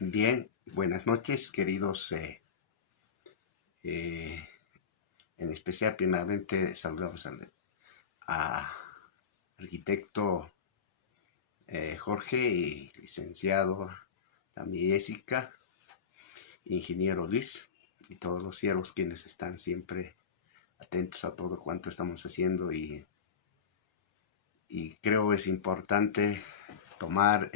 Bien, buenas noches, queridos. Eh, en especial, primeramente, saludamos a arquitecto Jorge y licenciado también Jessica, ingeniero Luis y todos los siervos quienes están siempre atentos a todo cuanto estamos haciendo y creo es importante tomar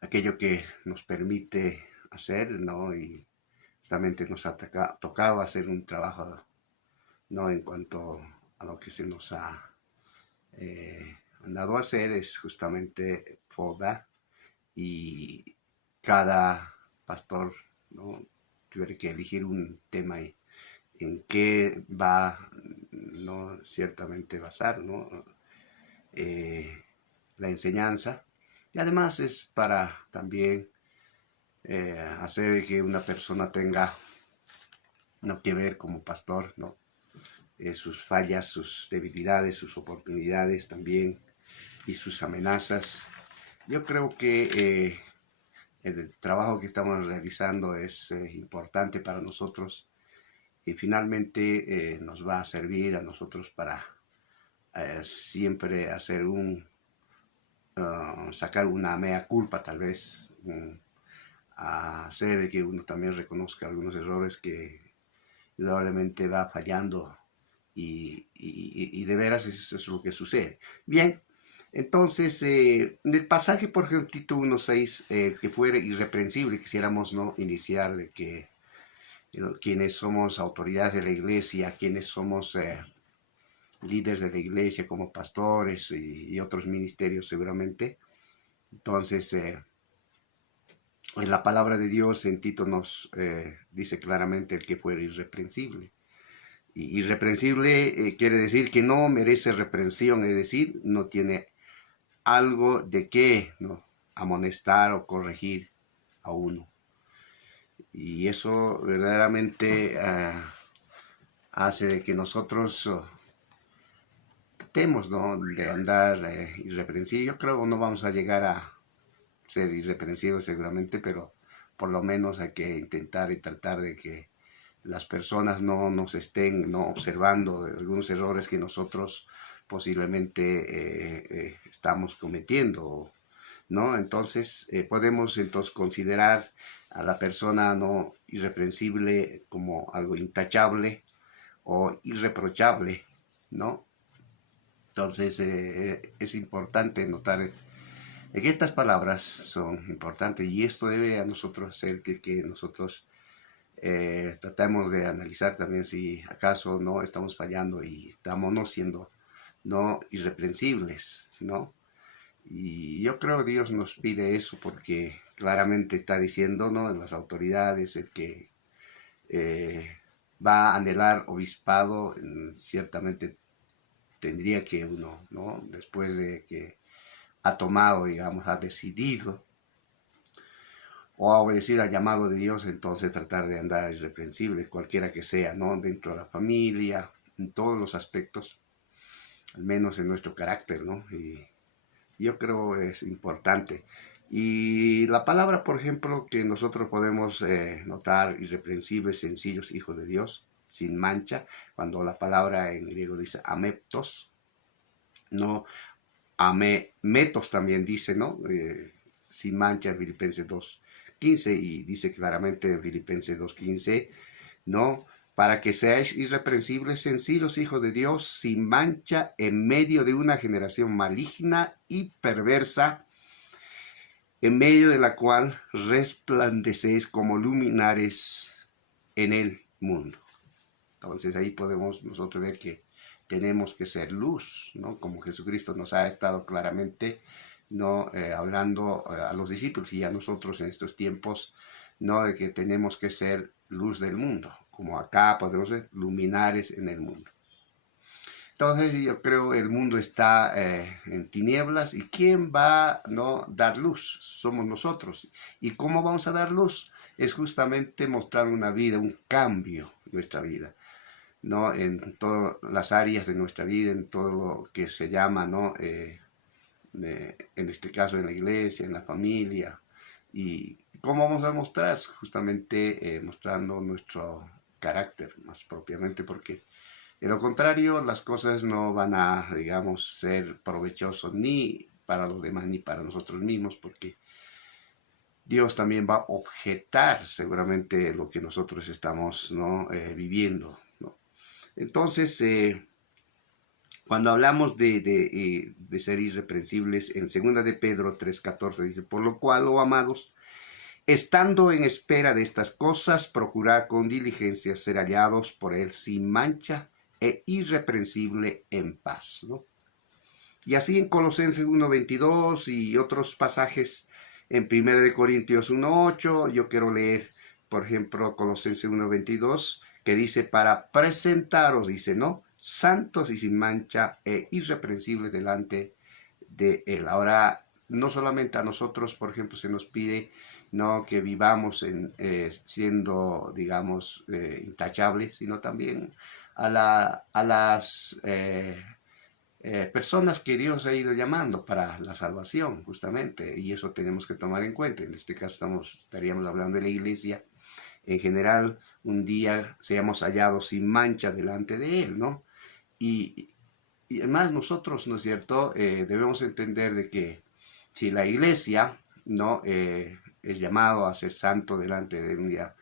aquello que nos permite hacer, ¿no? Y justamente nos ha tocado hacer un trabajo, ¿no? En cuanto a lo que se nos ha mandado a hacer es justamente poda y cada pastor, ¿no? Tuviera que elegir un tema en qué va, ¿no? Ciertamente basar, ¿no? Eh, la enseñanza y además es para también hacer que una persona tenga no que ver como pastor, ¿no? Sus fallas, sus debilidades, sus oportunidades también y sus amenazas. Yo creo que el trabajo que estamos realizando es importante para nosotros y finalmente nos va a servir a nosotros para siempre hacer sacar una mea culpa tal vez, a hacer que uno también reconozca algunos errores que indudablemente va fallando y de veras eso es lo que sucede. Bien, entonces, en el pasaje, por ejemplo, Tito 1:6, que fuera irreprensible, quisiéramos no iniciar de que quienes somos autoridades de la iglesia, quienes somos líderes de la iglesia como pastores y otros ministerios seguramente. Entonces, en la palabra de Dios en Tito nos dice claramente el que fuera irreprensible. Y irreprensible quiere decir que no merece reprensión, es decir, no tiene algo de qué, ¿no? Amonestar o corregir a uno. Y eso verdaderamente hace de que nosotros tratemos, ¿no? De andar irreprensibles. Yo creo que no vamos a llegar a ser irreprensibles seguramente, pero por lo menos hay que intentar y tratar de que las personas no nos estén no observando algunos errores que nosotros posiblemente estamos cometiendo, ¿no? Entonces podemos entonces considerar a la persona no irreprensible como algo intachable o irreprochable, ¿no? Entonces es importante notar que estas palabras son importantes y esto debe a nosotros hacer que nosotros tratemos de analizar también si acaso no estamos fallando y estamos no siendo no irreprensibles, ¿no? Y yo creo que Dios nos pide eso porque claramente está diciendo, ¿no? En las autoridades, el que va a anhelar obispado, ciertamente tendría que uno, ¿no? Después de que ha tomado, digamos, ha decidido o a obedecer al llamado de Dios, entonces tratar de andar irreprensible, cualquiera que sea, ¿no? Dentro de la familia, en todos los aspectos, al menos en nuestro carácter, ¿no? Y yo creo es importante. Y la palabra, por ejemplo, que nosotros podemos notar, irreprensibles, sencillos, hijos de Dios, sin mancha, cuando la palabra en griego dice ameptos, no amemetos también dice, ¿no? Sin mancha en Filipenses 2:15 y dice claramente en Filipenses 2:15, ¿no? Para que seáis irreprensibles, sencillos hijos de Dios, sin mancha, en medio de una generación maligna y perversa, en medio de la cual resplandecéis como luminares en el mundo. Entonces ahí podemos nosotros ver que tenemos que ser luz, ¿no? Como Jesucristo nos ha estado claramente, ¿no? Hablando a los discípulos y a nosotros en estos tiempos, ¿no? De que tenemos que ser luz del mundo, como acá podemos ser luminares en el mundo. Entonces yo creo el mundo está en tinieblas y ¿quién va a no dar luz? Somos nosotros. ¿Y cómo vamos a dar luz? Es justamente mostrar una vida, un cambio en nuestra vida, ¿no? En todas las áreas de nuestra vida, en todo lo que se llama, ¿no? en este caso en la iglesia, en la familia. ¿Y cómo vamos a mostrar? Justamente mostrando nuestro carácter más propiamente, porque de lo contrario las cosas no van a, digamos, ser provechosas ni para los demás ni para nosotros mismos, porque Dios también va a objetar seguramente lo que nosotros estamos, ¿no? Viviendo, ¿no? Entonces, cuando hablamos de ser irreprensibles, en 2 de Pedro 3:14 dice, por lo cual, oh amados, estando en espera de estas cosas, procurad con diligencia ser hallados por Él sin mancha e irreprensible en paz, ¿no? Y así en Colosenses 1:22 y otros pasajes en 1 Corintios 1:8, yo quiero leer, por ejemplo, Colosenses 1:22, que dice, para presentaros, dice, ¿no? Santos y sin mancha e irreprensibles delante de Él. Ahora, no solamente a nosotros, por ejemplo, se nos pide, no que vivamos siendo, digamos, intachables, sino también a las personas que Dios ha ido llamando para la salvación, justamente, y eso tenemos que tomar en cuenta. En este caso estaríamos hablando de la iglesia. En general, un día seamos hallados sin mancha delante de Él, ¿no? Y además nosotros, ¿no es cierto?, debemos entender de que si la iglesia, ¿no?, es llamado a ser santo delante de un día,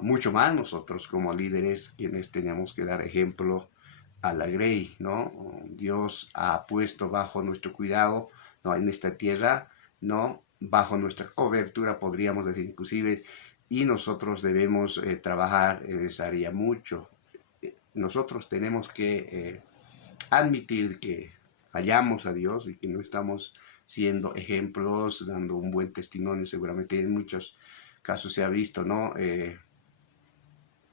mucho más nosotros como líderes, quienes tenemos que dar ejemplo a la grey, ¿no? Dios ha puesto bajo nuestro cuidado, ¿no?, en esta tierra, ¿no?, bajo nuestra cobertura, podríamos decir inclusive, y nosotros debemos trabajar en esa área mucho. Nosotros tenemos que admitir que fallamos a Dios y que no estamos siendo ejemplos, dando un buen testimonio. Seguramente en muchos casos se ha visto, ¿no?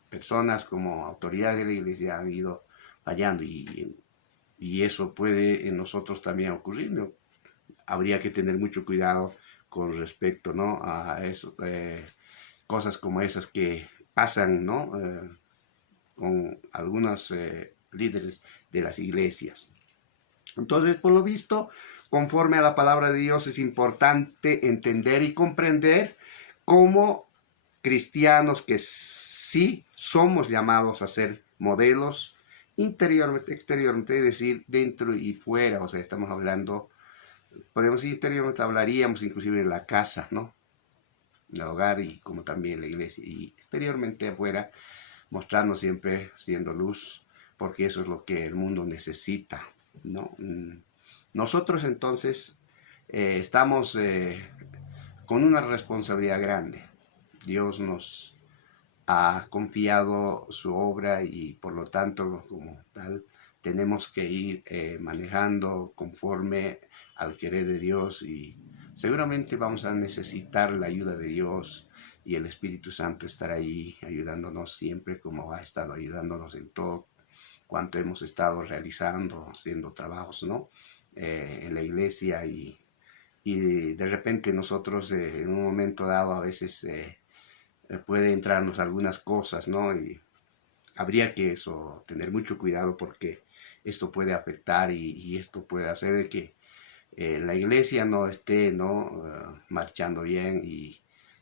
Personas como autoridades de la iglesia han ido fallando y eso puede en nosotros también ocurrir, ¿no? Habría que tener mucho cuidado con respecto, ¿no?, a eso, cosas como esas que pasan, ¿no?, con algunos líderes de las iglesias. Entonces, por lo visto, conforme a la palabra de Dios, es importante entender y comprender cómo cristianos que sí somos llamados a ser modelos interiormente, exteriormente, es decir, dentro y fuera. O sea, estamos hablando, podemos decir interiormente, hablaríamos inclusive en la casa, ¿no?, en el hogar y como también en la iglesia, y exteriormente afuera, mostrarnos siempre siendo luz, porque eso es lo que el mundo necesita, ¿no? Nosotros entonces estamos con una responsabilidad grande. Dios nos ha confiado su obra y por lo tanto, como tal, tenemos que ir manejando conforme al querer de Dios y seguramente vamos a necesitar la ayuda de Dios y el Espíritu Santo estará ahí ayudándonos siempre como ha estado ayudándonos en todo cuanto hemos estado realizando, haciendo trabajos, ¿no?, en la iglesia y de repente nosotros en un momento dado a veces puede entrarnos algunas cosas, ¿no? Y habría que eso, tener mucho cuidado porque esto puede afectar y esto puede hacer de que la iglesia no esté, ¿no?, marchando bien y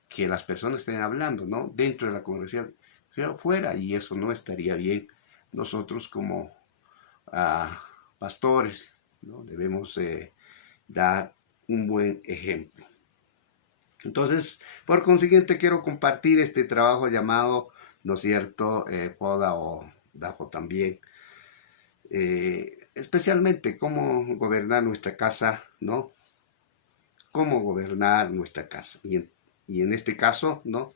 que las personas estén hablando, ¿no?, dentro de la congregación, pero fuera, y eso no estaría bien. Nosotros como pastores, ¿no?, debemos dar un buen ejemplo. Entonces, por consiguiente, quiero compartir este trabajo llamado, ¿no es cierto?, Poda o Dajo también, especialmente cómo gobernar nuestra casa, ¿no? Cómo gobernar nuestra casa. Y en este caso, ¿no?,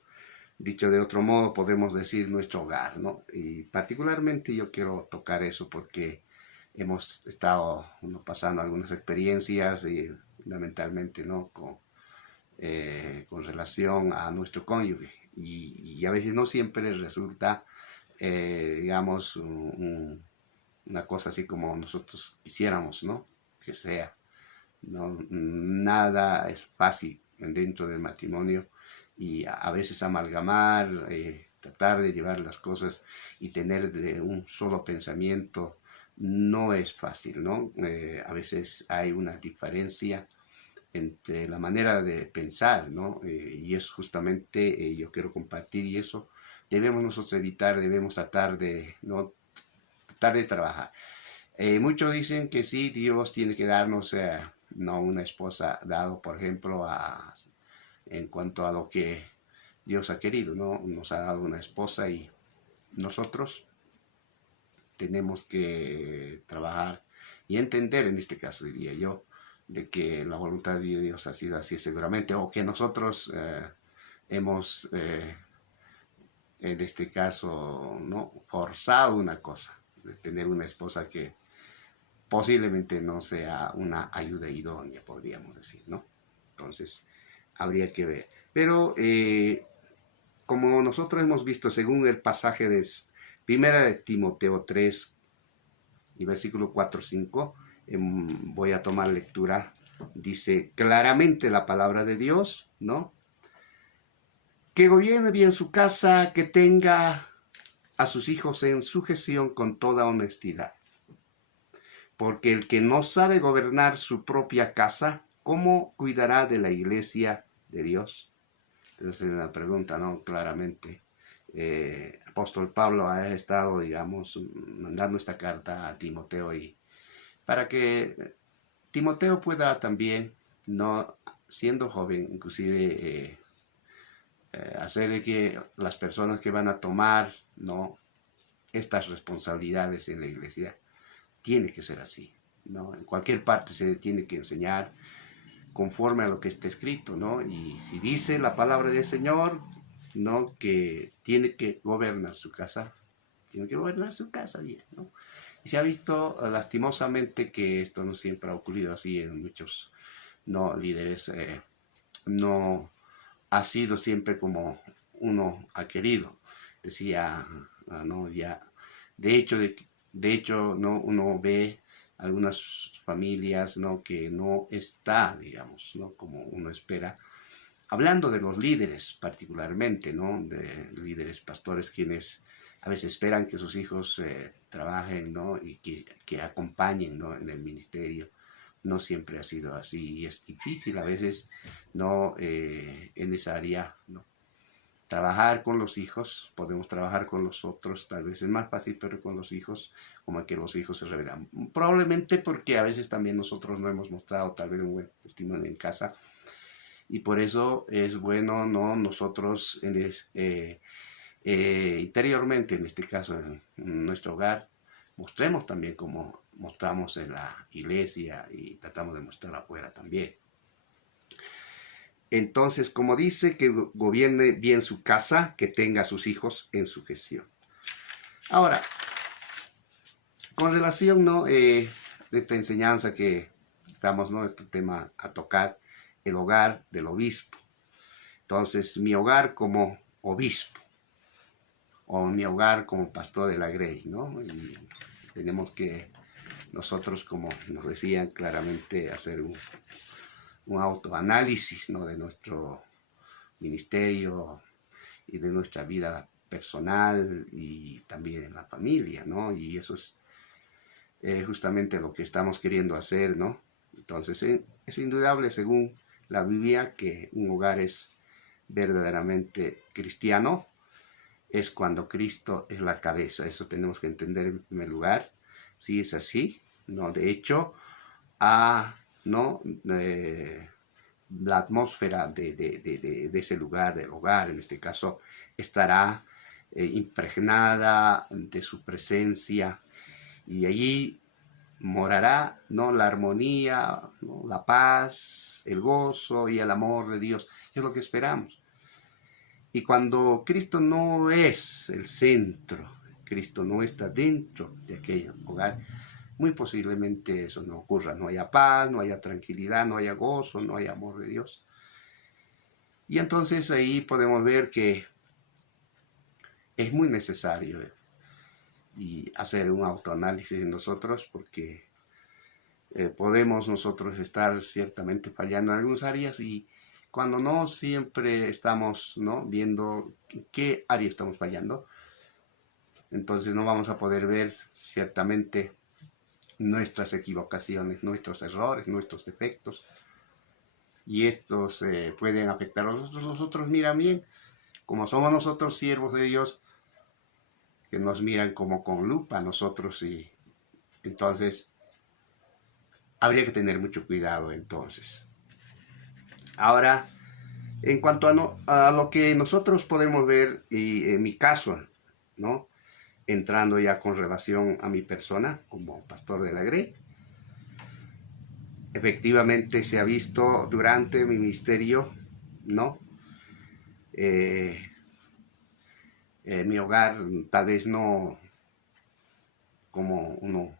dicho de otro modo, podemos decir nuestro hogar, ¿no? Y particularmente yo quiero tocar eso porque hemos estado, ¿no?, pasando algunas experiencias y fundamentalmente, ¿no?, con relación a nuestro cónyuge. Y a veces no siempre resulta, digamos, una cosa así como nosotros quisiéramos, ¿no?, que sea, ¿no? Nada es fácil dentro del matrimonio y a veces amalgamar, tratar de llevar las cosas y tener de un solo pensamiento, no es fácil, ¿no? A veces hay una diferencia entre la manera de pensar, ¿no? Y es justamente, yo quiero compartir y eso debemos nosotros evitar, debemos tratar de, ¿no? Tratar de trabajar. Muchos dicen que sí, Dios tiene que darnos, no una esposa, dado por ejemplo en cuanto a lo que Dios ha querido, ¿no? Nos ha dado una esposa y nosotros tenemos que trabajar y entender, en este caso diría yo, de que la voluntad de Dios ha sido así seguramente, o que nosotros hemos, en este caso, ¿no? Forzado una cosa, de tener una esposa que posiblemente no sea una ayuda idónea, podríamos decir, ¿no? Entonces, habría que ver. Pero como nosotros hemos visto, según el pasaje de Primera de Timoteo 3 y versículo 4-5, voy a tomar lectura, dice claramente la palabra de Dios, ¿no? Que gobierne bien su casa, que tenga a sus hijos en sujeción con toda honestidad. Porque el que no sabe gobernar su propia casa, ¿cómo cuidará de la iglesia de Dios? Esa es una pregunta, ¿no? Claramente. Apóstol Pablo ha estado, digamos, mandando esta carta a Timoteo y para que Timoteo pueda también, no siendo joven, inclusive hacer que las personas que van a tomar, ¿no? Estas responsabilidades en la iglesia, tiene que ser así, ¿no? En cualquier parte se tiene que enseñar conforme a lo que está escrito, ¿no? Y si dice la palabra del Señor, ¿no? Que tiene que gobernar su casa, tiene que gobernar su casa bien, ¿no? Y se ha visto lastimosamente que esto no siempre ha ocurrido así en muchos, ¿no? Líderes, no ha sido siempre como uno ha querido. Decía, ¿no? Ya, de hecho, ¿no? Uno ve algunas familias, ¿no? Que no está, digamos, ¿no? Como uno espera. Hablando de los líderes particularmente, ¿no? De líderes pastores quienes a veces esperan que sus hijos trabajen, ¿no? Y que acompañen, ¿no? En el ministerio. No siempre ha sido así y es difícil a veces, ¿no? En esa área, ¿no? Trabajar con los hijos, podemos trabajar con los otros, tal vez es más fácil, pero con los hijos, como que los hijos se revelan. Probablemente porque a veces también nosotros no hemos mostrado tal vez un buen testimonio en casa y por eso es bueno, ¿no? Nosotros interiormente, en este caso en nuestro hogar, mostremos también como mostramos en la iglesia y tratamos de mostrar afuera también. Entonces, como dice, que gobierne bien su casa, que tenga a sus hijos en su gestión. Ahora, con relación, ¿no? De esta enseñanza que estamos, ¿no? Este tema a tocar, el hogar del obispo. Entonces, mi hogar como obispo, o mi hogar como pastor de la Grey, ¿no? Y tenemos que nosotros, como nos decían claramente, hacer un autoanálisis, ¿no? De nuestro ministerio y de nuestra vida personal y también en la familia, ¿no? Y eso es justamente lo que estamos queriendo hacer, ¿no? Entonces es indudable según la Biblia que un hogar es verdaderamente cristiano, es cuando Cristo es la cabeza. Eso tenemos que entender en primer lugar. Si es así, ¿no? De hecho, ¿no? La atmósfera de ese lugar, del hogar, en este caso, estará impregnada de su presencia y allí morará, ¿no? La armonía, ¿no? La paz, el gozo y el amor de Dios. Es lo que esperamos. Y cuando Cristo no es el centro, Cristo no está dentro de aquel hogar, muy posiblemente eso no ocurra. No haya paz, no haya tranquilidad, no haya gozo, no haya amor de Dios. Y entonces ahí podemos ver que es muy necesario y hacer un autoanálisis en nosotros porque podemos nosotros estar ciertamente fallando en algunas áreas y cuando no siempre estamos, ¿no? Viendo en qué área estamos fallando, entonces no vamos a poder ver ciertamente nuestras equivocaciones, nuestros errores, nuestros defectos. Y estos pueden afectar a nosotros. Nosotros miran bien, como somos nosotros siervos de Dios, que nos miran como con lupa a nosotros, y entonces habría que tener mucho cuidado entonces. Ahora, en cuanto a lo que nosotros podemos ver, y en mi caso, ¿no? Entrando ya con relación a mi persona como pastor de la Grey, efectivamente se ha visto durante mi ministerio, ¿no? Eh, mi hogar tal vez no como uno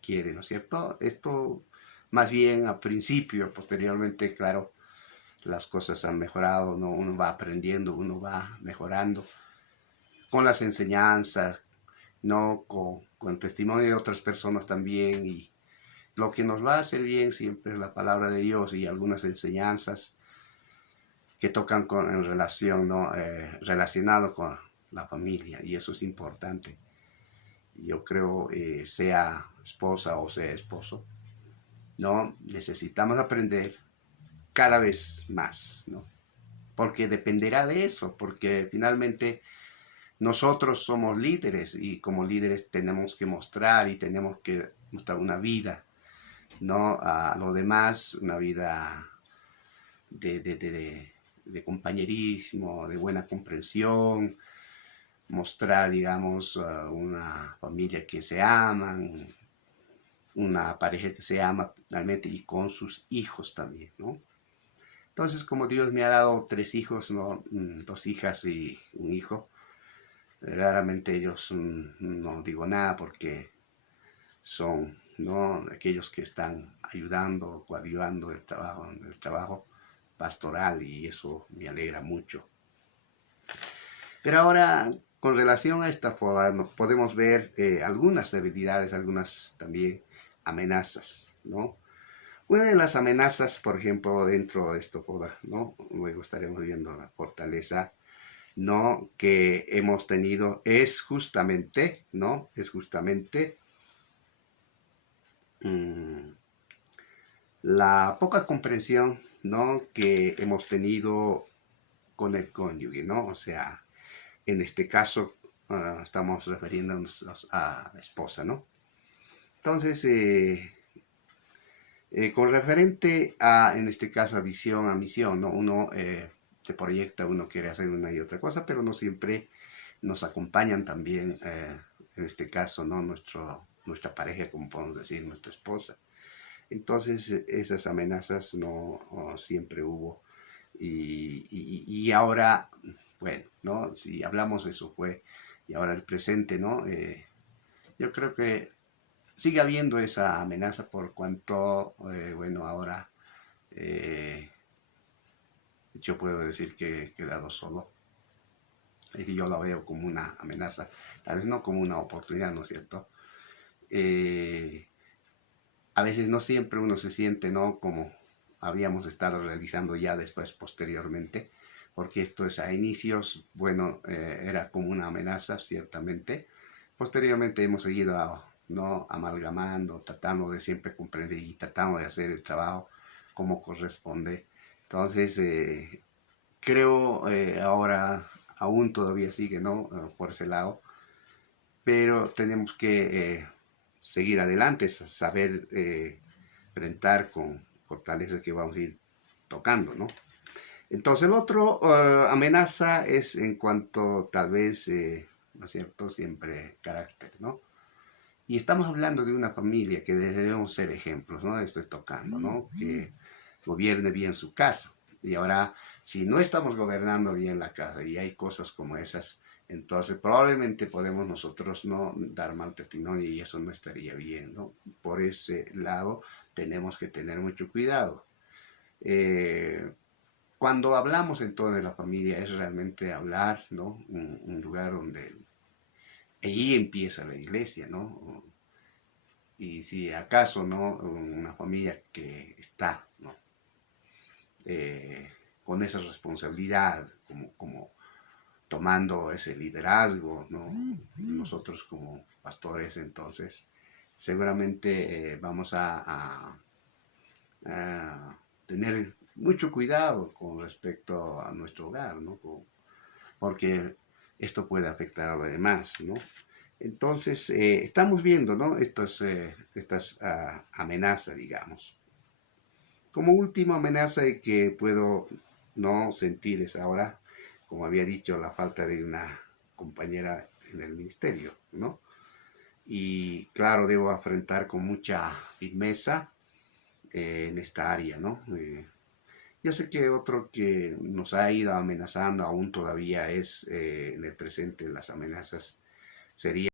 quiere, ¿no es cierto? Esto más bien al principio, posteriormente, claro, las cosas han mejorado, ¿no? Uno va aprendiendo, uno va mejorando con las enseñanzas, ¿no? Con testimonio de otras personas también, y lo que nos va a hacer bien siempre es la palabra de Dios y algunas enseñanzas que tocan en relación, ¿no? Relacionado con la familia, y eso es importante. Yo creo, sea esposa o sea esposo, ¿no? Necesitamos aprender cada vez más, ¿no? Porque dependerá de eso, porque finalmente nosotros somos líderes, y como líderes tenemos que mostrar, y tenemos que mostrar una vida, ¿no? A lo demás, una vida de compañerismo, de buena comprensión, mostrar, digamos, una familia que se aman, una pareja que se ama realmente, y con sus hijos también, ¿no? Entonces, como Dios me ha dado 3 hijos, ¿no? 2 hijas y un hijo, raramente ellos no digo nada, porque son, ¿no? Aquellos que están ayudando, coadyuvando el trabajo pastoral, y eso me alegra mucho. Pero ahora, con relación a esta foda, podemos ver algunas debilidades, algunas también amenazas, ¿no? Una de las amenazas, por ejemplo, dentro de esta foda, ¿no? Luego estaremos viendo la fortaleza, ¿no? Que hemos tenido, es justamente, ¿no? Es justamente la poca comprensión, ¿no? Que hemos tenido con el cónyuge, ¿no? O sea, en este caso estamos refiriéndonos a la esposa, ¿no? Entonces, con referente a, en este caso, a visión, a misión, ¿no? Uno se proyecta, uno quiere hacer una y otra cosa, pero no siempre nos acompañan también, en este caso, ¿no? Nuestra pareja, como podemos decir, nuestra esposa. Entonces, esas amenazas no siempre hubo. Y ahora, bueno, ¿no? Si hablamos de eso fue, y ahora el presente, ¿no? Yo creo que sigue habiendo esa amenaza, por cuanto, bueno, ahora yo puedo decir que he quedado solo. Y yo la veo como una amenaza, tal vez no como una oportunidad, ¿no es cierto? A veces no siempre uno se siente, ¿no? Como habíamos estado realizando ya después, posteriormente, porque esto es a inicios, bueno, era como una amenaza, ciertamente. Posteriormente hemos seguido, ¿no? Amalgamando, tratando de siempre comprender y tratando de hacer el trabajo como corresponde. Entonces, creo, ahora aún todavía sigue, ¿no? Por ese lado, pero tenemos que seguir adelante, saber enfrentar con fortalezas que vamos a ir tocando, ¿no? Entonces, el otro amenaza es en cuanto, tal vez, ¿no es cierto?, siempre carácter, ¿no? Y estamos hablando de una familia que debemos ser ejemplos, ¿no? Estoy tocando, ¿no? Que gobierne bien su casa. Y ahora, si no estamos gobernando bien la casa y hay cosas como esas, entonces probablemente podemos nosotros no dar mal testimonio, y eso no estaría bien, ¿no? Por ese lado tenemos que tener mucho cuidado. Cuando hablamos entonces de la familia, es realmente hablar, ¿no? Un lugar donde allí empieza la iglesia, ¿no? Y si acaso, ¿no? Una familia que está, ¿no? Con esa responsabilidad, como tomando ese liderazgo, ¿no? Nosotros como pastores, entonces, seguramente vamos a tener mucho cuidado con respecto a nuestro hogar, ¿no? Porque esto puede afectar a los demás, ¿no? Entonces, estamos viendo, ¿no? Estas amenazas, digamos. Como última amenaza que puedo no sentir es ahora, como había dicho, la falta de una compañera en el ministerio, ¿no? Y claro, debo afrontar con mucha firmeza en esta área, ¿no? Yo sé que otro que nos ha ido amenazando aún todavía es en el presente las amenazas sería